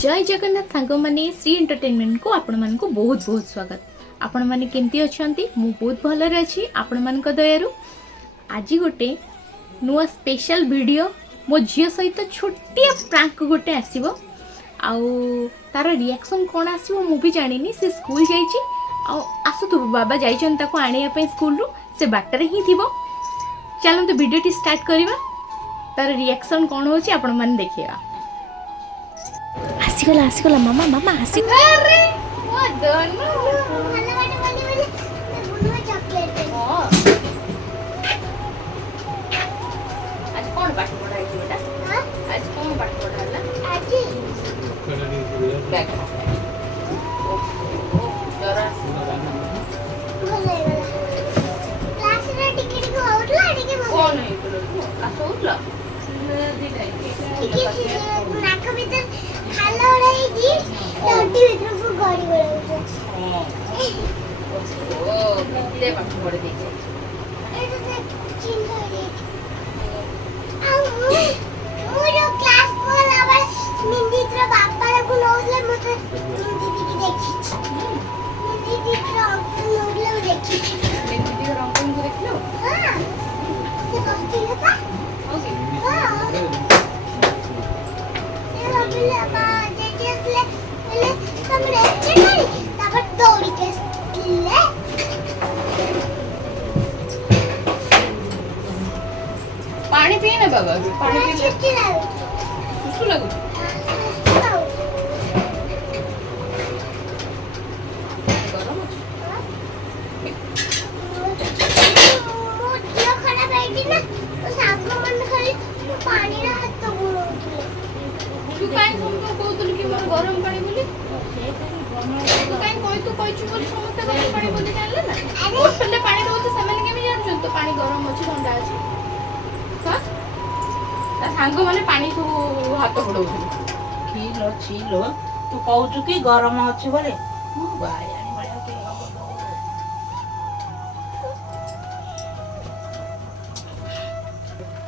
जय जगन्नाथ सांग माने श्री एंटरटेनमेंट को आपण मान को बहुत बहुत स्वागत। आपण माने केमती अछंती? मु बहुत भलरे अछि आपण मान को दयारु। आज गोटे नुआ स्पेशल वीडियो मो झियो सहित छोटिया प्रैंक गोटे आसीबो आउ तार रिएक्शन कोन आसीबो मु भी जानिनी। से स्कूल जाईची आ आसु तो बाबा जाईचन ताको आनिया पे स्कूल रु से बाटरे ही थिबो। चलन तो वीडियो टी स्टार्ट करिवा। तार रिएक्शन कोन होची आपण मान देखिया। आसीगला मामा मामा आसी अरे वो दोनों वाला वाले बुलवा चॉकलेट है। आज कौन पाठ पढ़ा है बेटा? हां आज कौन पाठ पढ़ा है? आज बैग ओ जरा क्लास रे टिकट को होटला टिके कौन है तो असोटला टिकट नाक भीतर खाला उड़ाई जी टोटी भीतर को गाड़ी उड़ाई ओ कितने बात पड़ गई ए तो चिंता रे आ जो क्लास को लावा मिंदित्र बाप्पा को नोजले मते दीदी की देखी दीदी का नोजले देखी दीदी का रंग को देख लो। हां से कौन था ओके हां ये बोले बा जेजेसले बोले हम रेस्ट करी तब दौड़ी के ले पानी पी ना बाबा पानी पी ले सुसु लगो गरम मोटिया खड़ा बैठी ना तो साबु मन खाली पानी रा हाथ तो बुलोउले तू काई हमको कहतली कि मोर गरम पानी बोली तू काई तू कहछु बोली समस्त गरम पानी बोली जानले ना बोतल पानी रहते ସେମାନେ केमी जानछन तो पानी गरम अछि ठंडा अछि हां ता सांग माने पानी सब हाथ बुड़ौथि छीलो तू कहू कि गरम अच्छी बोले बायानी बड़िया के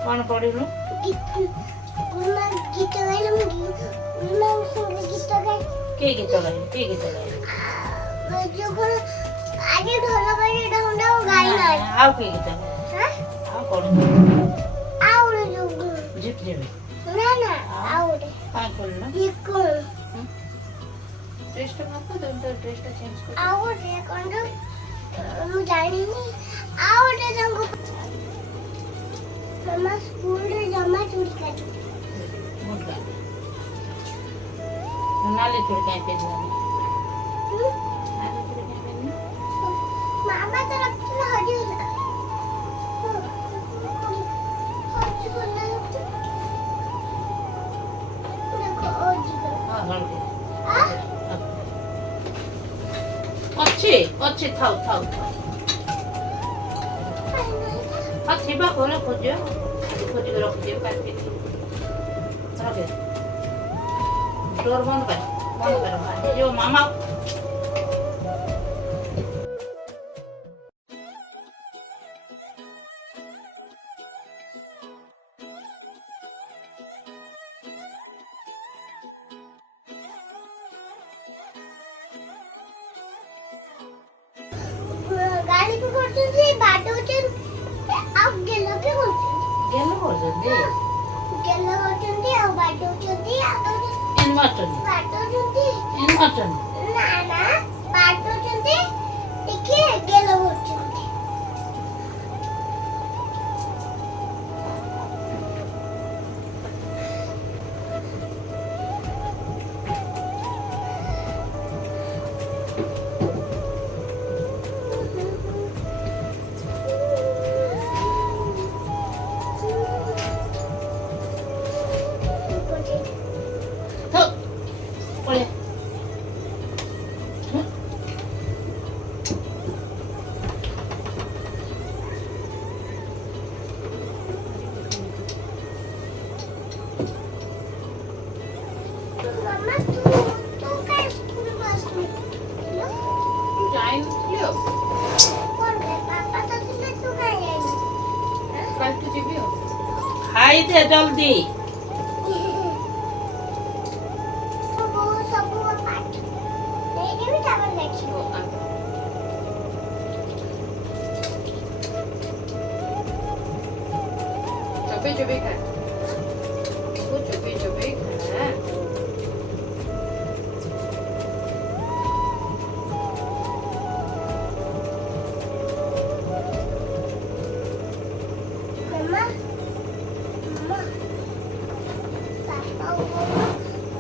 कौन पढ़िलु गीत गाइलु गीत गाइ के गीत गाइ जो आगे ढोल बजे ढोंडा गाइ ना आउ के गीत हां आउ कौन आउ जो जिप जेबे ना आउ रे का करला ये कौन टेस्ट मत तो टेस्ट चेंज कर आउ रे कौन मु जानी नहीं आउ रे जंगो मम्मा स्कूल रे जमा चोरी कर मोटका नाले छोड़ के पे जाने नाले छोड़ के पे मामा तो रखना हरी अच्छे थाउ अच्छे बा कोला खोजो के रख दियो काट के रख डोर बंद कर जो मामा गाड़ी को करते से बाटो चन अब गेलो के होते गेलो होते अब बाटो चंदी इन मटन बाटो चंदी इन मटन ना बाटो चंदी देखिए गेलो होते खाई दे जल्दी ନେଇଯିବି ତାପରେ ଦେଖିବୁ। चबे चबे खा वो चबे चबे खा मम्मा मम्मा पापा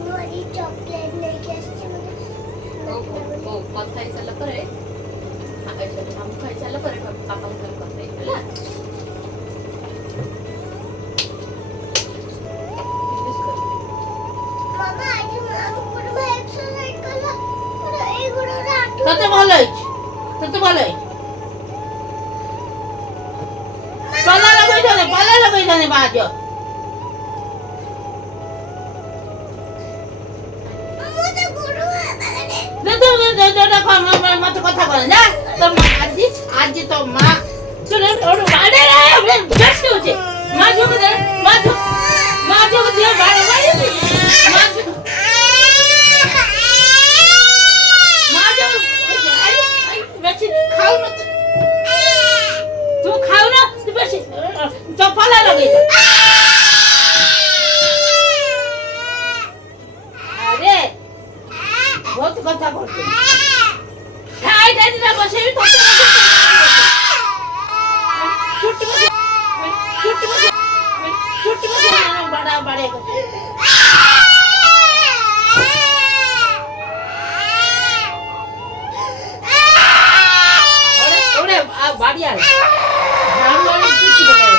मोरी चॉकलेट लेके आसছে ओ কথা ହେଇସାରିଲା ପରେ ଆମ ଖାଇସାରିଲା ପରେ ବାପାଙ୍କ ସହିତ କଥା ହେଇଗଲା मामा आज मामा पूरा में एक्सरसाइज करला पूरा एक गोड़ा आठू तते भल होइछ तते भल होइछ पाला लगै जाने बाज मुझे गुरु है मैंने मत कथा कर ना तो आज तो मां सुन और बाड़े रे जस्ट होचे मां जो दे मां जो दे बाड़े मां जो बेसी खाओ मत तू खाओ ना तू बेसी तो पाला लगे अरे बहुत कथा करते खाई जाती ना बसे भी तो छुट्टी में बड़ा बड़े ओरे बाड़िया झाड़ू वाली की बनाए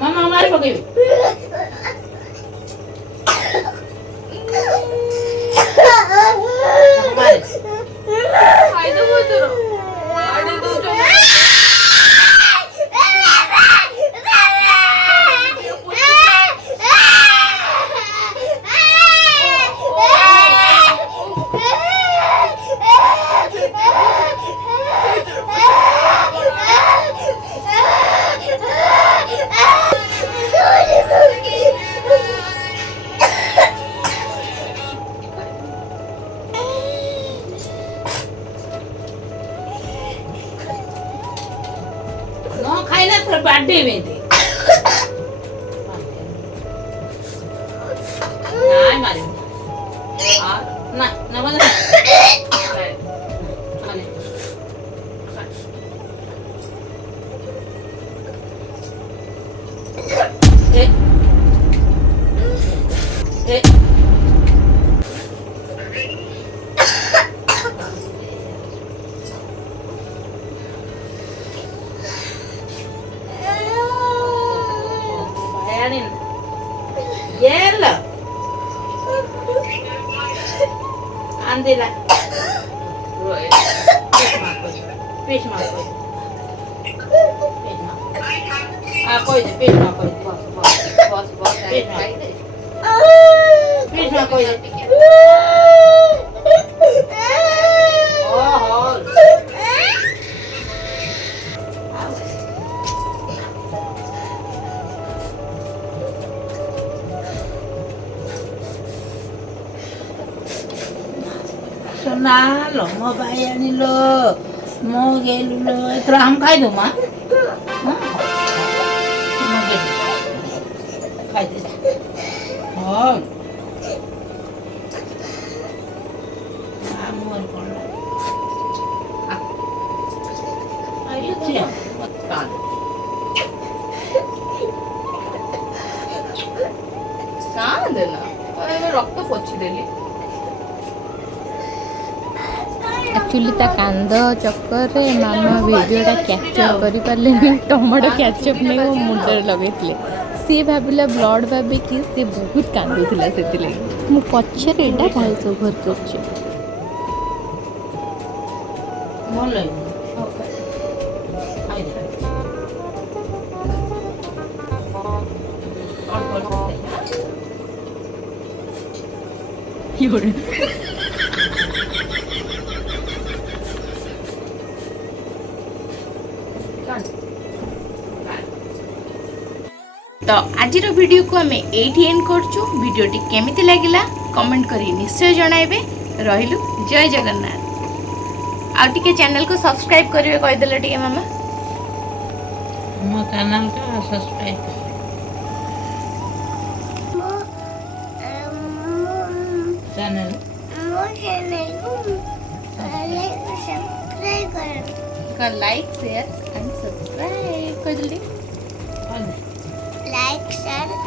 मामा हमारे पके फायदा होतो आणि तो no खाई ना तो बर्थडे में थे नहीं मारे ना ना बना Yellow. Andela. Rồi. Fish mà coi. À coi thì fish mà coi. Boss. Fish mà. Fish mà coi. Oh. सोना लो मोबाइल आनी लो मो गेलू लो इतना हम खाई दो माँ और amor con la ayo tia matan କାନ୍ଦେ ନା ଏବେ ରକ୍ତ ପୋଛିଦେଲି ଆକ୍ଚୁଆଲି ତା କାନ୍ଦ ଚକ୍କରରେ ମାମା ଭିଡ଼ିଓଟା କ୍ୟାପଚର କରିପାରିଲେନି ଟମାଟୋ କ୍ୟାଚଅପ୍ ନେଇ ମୋ ମୁଣ୍ଡରେ ଲଗେଇଥିଲେ ସିଏ ଭାବିଲା ବ୍ଲଡ଼ ଭାବିକି ସେ ବହୁତ କାନ୍ଦୁଥିଲା ସେଥିଲାଗି ମୁଁ ପଛରେ ଏଇଟା ଭଏସ୍ ଓଭର୍ କରୁଛି ଭଲ ଲାଗିବ ଖାଇଦେ ଅଳ୍ପ ଅଳ୍ପ तो आजिर वीडियो को आम एठी एंड करछु वीडियोटी केमिति लागिला कमेंट करी निश्चय जणाइबे रहिलु जय जगन्नाथ आ टिके चैनल को सब्सक्राइब करिवे कहि देले टिके मामा ମୋ channel का subscribe channel like share and subscribe कर देली लाइक शेयर